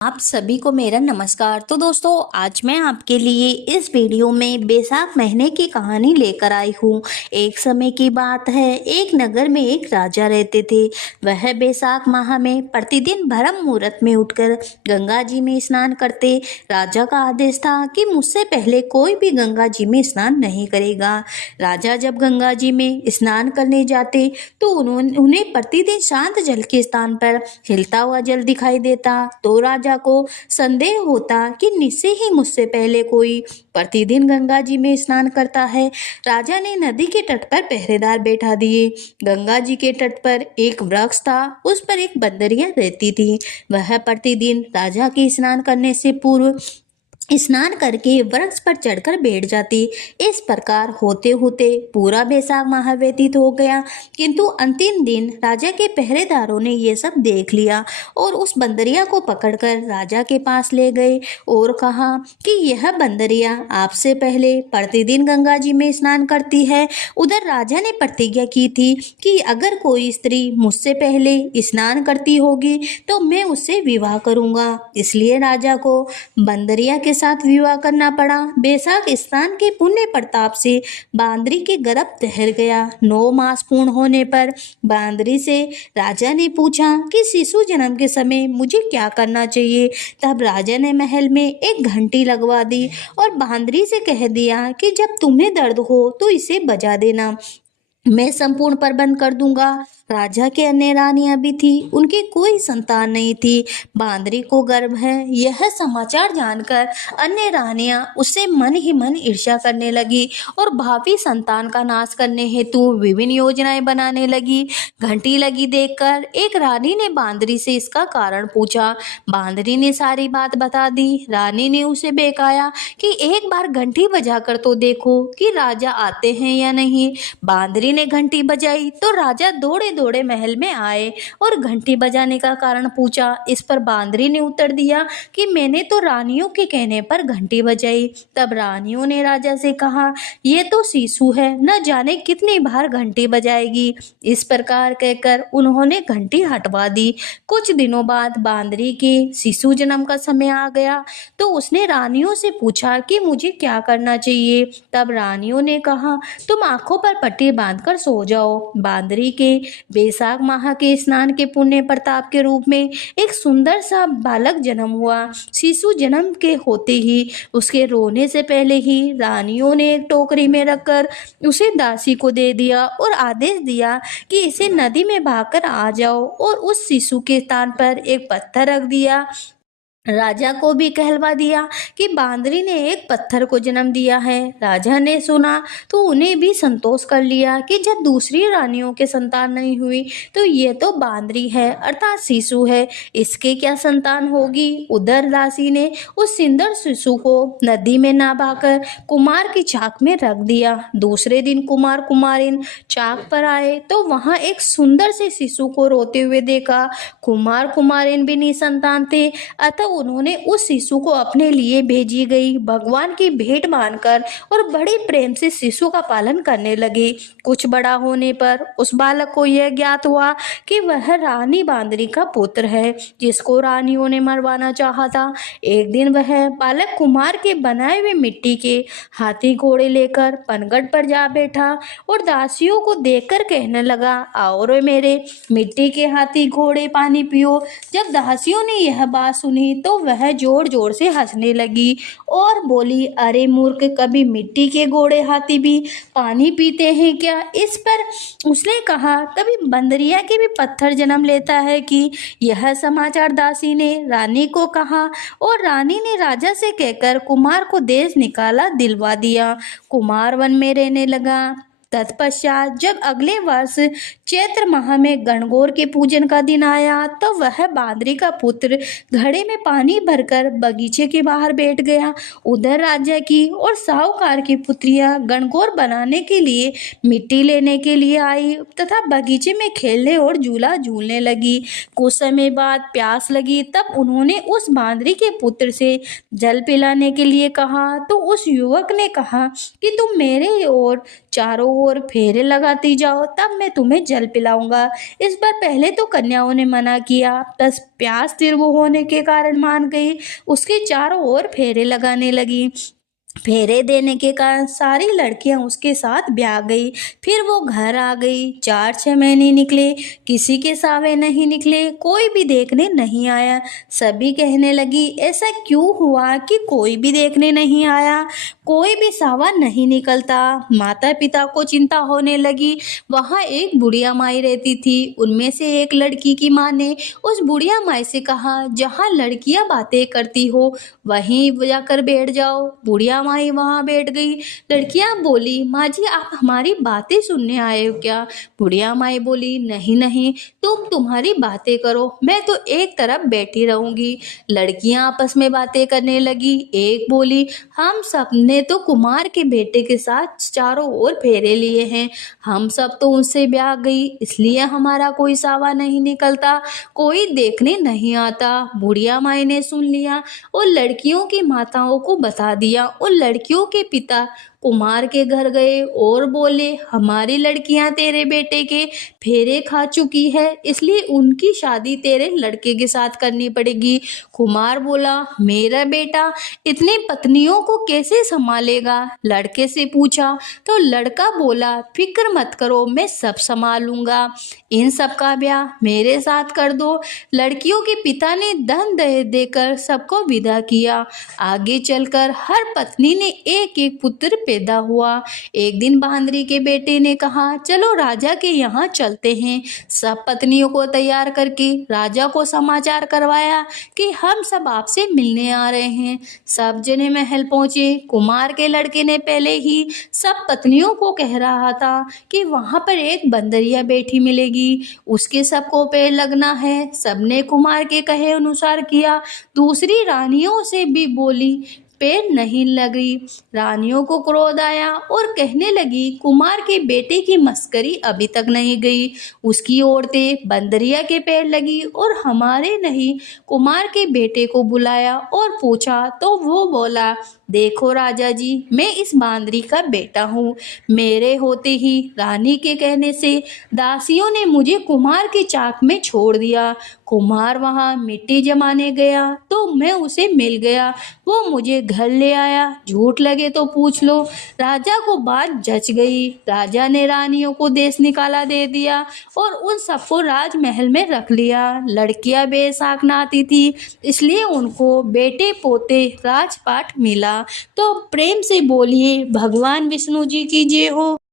आप सभी को मेरा नमस्कार। तो दोस्तों, आज मैं आपके लिए इस वीडियो में बैसाख महीने की कहानी लेकर आई हूँ। एक समय की बात है, एक नगर में एक राजा रहते थे। वह बैसाख माह में प्रतिदिन ब्रह्म मुहूर्त में उठकर गंगा जी में स्नान करते। राजा का आदेश था कि मुझसे पहले कोई भी गंगा जी में स्नान नहीं करेगा। राजा जब गंगा जी में स्नान करने जाते तो उन्हें प्रतिदिन शांत जल के स्थान पर हिलता हुआ जल दिखाई देता। तो राजा को संदेह होता कि निश्चय ही मुझसे पहले कोई प्रतिदिन गंगा जी में स्नान करता है। राजा ने नदी के तट पर पहरेदार बैठा दिए। गंगा जी के तट पर एक वृक्ष था, उस पर एक बंदरिया रहती थी। वह प्रतिदिन राजा के स्नान करने से पूर्व स्नान करके वृक्ष पर चढ़कर बैठ जाती। इस प्रकार होते होते पूरा बैसाख माह व्यतीत हो गया, किंतु अंतिम दिन राजा के पहरेदारों ने ये सब देख लिया और उस बंदरिया को पकड़कर राजा के पास ले गए और कहा कि यह बंदरिया आपसे पहले प्रतिदिन गंगा जी में स्नान करती है। उधर राजा ने प्रतिज्ञा की थी कि अगर कोई स्त्री मुझसे पहले स्नान करती होगी तो मैं उससे विवाह करूंगा। इसलिए राजा को बंदरिया के साथ विवाह करना पड़ा। बैसाख स्नान के पुण्य प्रताप से बांदरी के गर्भ ठहर गया। 9 मास पूर्ण होने पर बांदरी से राजा ने पूछा कि शिशु जन्म के समय मुझे क्या करना चाहिए। तब राजा ने महल में एक घंटी लगवा दी और बांदरी से कह दिया कि जब तुम्हें दर्द हो तो इसे बजा देना, मैं संपूर्ण प्रबंध कर दूंगा। राजा के अन्य रानियां भी थी, उनकी कोई संतान नहीं थी। बांदरी को गर्भ है यह समाचार जानकर अन्य रानियां उससे मन ही मन ईर्ष्या करने लगी और भावी संतान का नाश करने हेतु विभिन्न योजनाएं बनाने लगी। घंटी लगी देखकर एक रानी ने बांदरी से इसका कारण पूछा। बांदरी ने सारी बात बता दी। रानी ने उसे बहकाया कि एक बार घंटी बजाकर तो देखो कि राजा आते हैं या नहीं। बांदरी ने घंटी बजाई तो राजा दौड़े दौड़े महल में आए और घंटी बजाने का कारण पूछा। इस पर बांदरी ने उत्तर दिया कि मैंने तो रानियों के कहने पर घंटी बजाई। तब रानियों ने राजा से कहा, ये तो शिशु है, न जाने कितनी बार घंटी बजाएगी। इस प्रकार कहकर उन्होंने घंटी हटवा दी। कुछ दिनों बाद बांदरी के शिशु जन्म का समय आ गया तो उसने रानियों से पूछा कि मुझे क्या करना चाहिए। तब रानियों ने कहा, तुम आंखों पर पट्टी बांधकर सो जाओ। बांदरी के बैसाख माह के स्नान के पुण्य प्रताप के रूप में एक सुंदर सा बालक जन्म हुआ। शिशु जन्म के होते ही उसके रोने से पहले ही रानियों ने एक टोकरी में रखकर उसे दासी को दे दिया और आदेश दिया कि इसे नदी में बहाकर आ जाओ और उस शिशु के स्थान पर एक पत्थर रख दिया। राजा को भी कहलवा दिया कि बांदरी ने एक पत्थर को जन्म दिया है। राजा ने सुना तो उन्हें भी संतोष कर लिया कि जब दूसरी रानियों के संतान नहीं हुई तो ये तो बांदरी है अर्थात शिशु है, इसके क्या संतान होगी। उधर दासी ने उस सुंदर शिशु को नदी में ना बहाकर कुमार की चाक में रख दिया। दूसरे दिन कुमार कुमारिन चाक पर आए तो वहां एक सुंदर से शिशु को रोते हुए देखा। कुमार कुमारिन भी निसंतान थे, अतः उन्होंने उस शिशु को अपने लिए भेजी गई भगवान की भेंट मानकर और बड़े प्रेम से शिशु का पालन करने लगे। कुछ बड़ा होने पर उस बालक को यह ज्ञात हुआ कि वह रानी बांदरी का पुत्र है जिसको रानियों ने मरवाना चाहा था। एक दिन वह बालक कुमार के बनाए हुए मिट्टी के हाथी घोड़े लेकर पनगढ़ पर जा बैठा और दासियों को देखकर कहने लगा, आओ रे मेरे मिट्टी के हाथी घोड़े पानी पियो। जब दासियों ने यह बात सुनी तो वह जोर जोर से हंसने लगी और बोली, अरे मूर्ख, कभी मिट्टी के घोड़े हाथी भी पानी पीते हैं क्या। इस पर उसने कहा, कभी बंदरिया के भी पत्थर जन्म लेता है कि। यह समाचार दासी ने रानी को कहा और रानी ने राजा से कहकर कुमार को देश निकाला दिलवा दिया। कुमार वन में रहने लगा। तत्पश्चात जब अगले वर्ष चैत्र माह में गणगौर के पूजन का दिन आया तो वह बांदरी का पुत्र घड़े में पानी भरकर बगीचे के बाहर बैठ गया। उधर राजा की और साहूकार की पुत्रियां गणगौर बनाने के लिए मिट्टी लेने के लिए आई तथा बगीचे में खेलने और झूला झूलने लगी। कुछ समय बाद प्यास लगी, तब उन्होंने उस बांदरी के पुत्र से जल पिलाने के लिए कहा तो उस युवक ने कहा कि तुम मेरे और चारों ओर फेरे लगाती जाओ, तब मैं तुम्हें जल पिलाऊंगा। इस बार पहले तो कन्याओं ने मना किया, बस प्यास तीव्र होने के कारण मान गई। उसके चारों ओर फेरे लगाने लगी। फेरे देने के कारण सारी लड़कियां उसके साथ ब्याह गई। फिर वो घर आ गई। 4-6 महीने निकले, किसी के सावे नहीं निकले, कोई भी देखने नहीं आया। सभी कहने लगी, ऐसा क्यों हुआ कि कोई भी देखने नहीं आया, कोई भी सावा नहीं निकलता। माता पिता को चिंता होने लगी। वहाँ एक बुढ़िया माई रहती थी। उनमें से एक लड़की की माँ ने उस बुढ़िया माई से कहा, जहाँ लड़कियां बातें करती हो वहीं जाकर बैठ जाओ। बुढ़िया माई वहां बैठ गई। लड़कियां बोली, माँ जी आप हमारी बातें सुनने आए हो क्या? बुढ़िया माई बोली, नहीं नहीं, तुम तुम्हारी बातें करो, मैं तो एक तरफ बैठी रहूंगी। लड़कियां आपस में बातें करने लगी। एक बोली, हम सब ने तो कुमार के बेटे के साथ चारों ओर फेरे लिए हैं, हम सब तो उनसे ब्याह गई, इसलिए हमारा कोई सावा नहीं निकलता, कोई देखने नहीं आता। बुढ़िया माई ने सुन लिया और लड़कियों की माताओं को बता दिया और लड़कियों के पिता कुमार के घर गए और बोले, हमारी लड़कियां तेरे बेटे के फेरे खा चुकी है, इसलिए उनकी शादी तेरे लड़के के साथ करनी पड़ेगी। कुमार बोला, मेरा बेटा इतनी पत्नियों को कैसे संभालेगा? लड़के से पूछा तो लड़का बोला, फिक्र मत करो, मैं सब संभालूंगा, इन सब का ब्याह मेरे साथ कर दो। लड़कियों के पिता ने धन दहेज देकर सबको विदा किया। आगे चलकर हर पत्नी ने एक एक पुत्र पैदा हुआ। एक दिन बांदरी के बेटे ने कहा, चलो राजा के यहाँ चलते हैं। सब पत्नियों को तैयार करके राजा को समाचार करवाया कि हम सब आपसे मिलने आ रहे हैं। सब जने महल पहुंचे। कुमार के लड़के ने पहले ही सब पत्नियों को कह रहा था कि वहां पर एक बंदरिया बैठी मिलेगी, उसके सबको पैर लगना है। सबने कुमार के कहे अनुसार किया। दूसरी रानियों से भी बोली, पैर नहीं लगी। रानियों को क्रोध आया और कहने लगी, कुमार के बेटे की मस्करी अभी तक नहीं गई, उसकी औरतें बंदरिया के पैर लगी और हमारे नहीं। कुमार के बेटे को बुलाया और पूछा तो वो बोला, देखो राजा जी, मैं इस बांदरी का बेटा हूँ। मेरे होते ही रानी के कहने से दासियों ने मुझे कुमार के चाक में छोड़ दिया। कुमार वहाँ मिट्टी जमाने गया तो मैं उसे मिल गया, वो मुझे घर ले आया। झूठ लगे तो पूछ लो। राजा को बात जच गई। राजा ने रानियों को देश निकाला दे दिया और उन सबको राजमहल में रख लिया। लड़कियां बेसाख नाती थी, इसलिए उनको बेटे पोते राजपाट मिला। तो प्रेम से बोलिए, भगवान विष्णु जी की जय हो।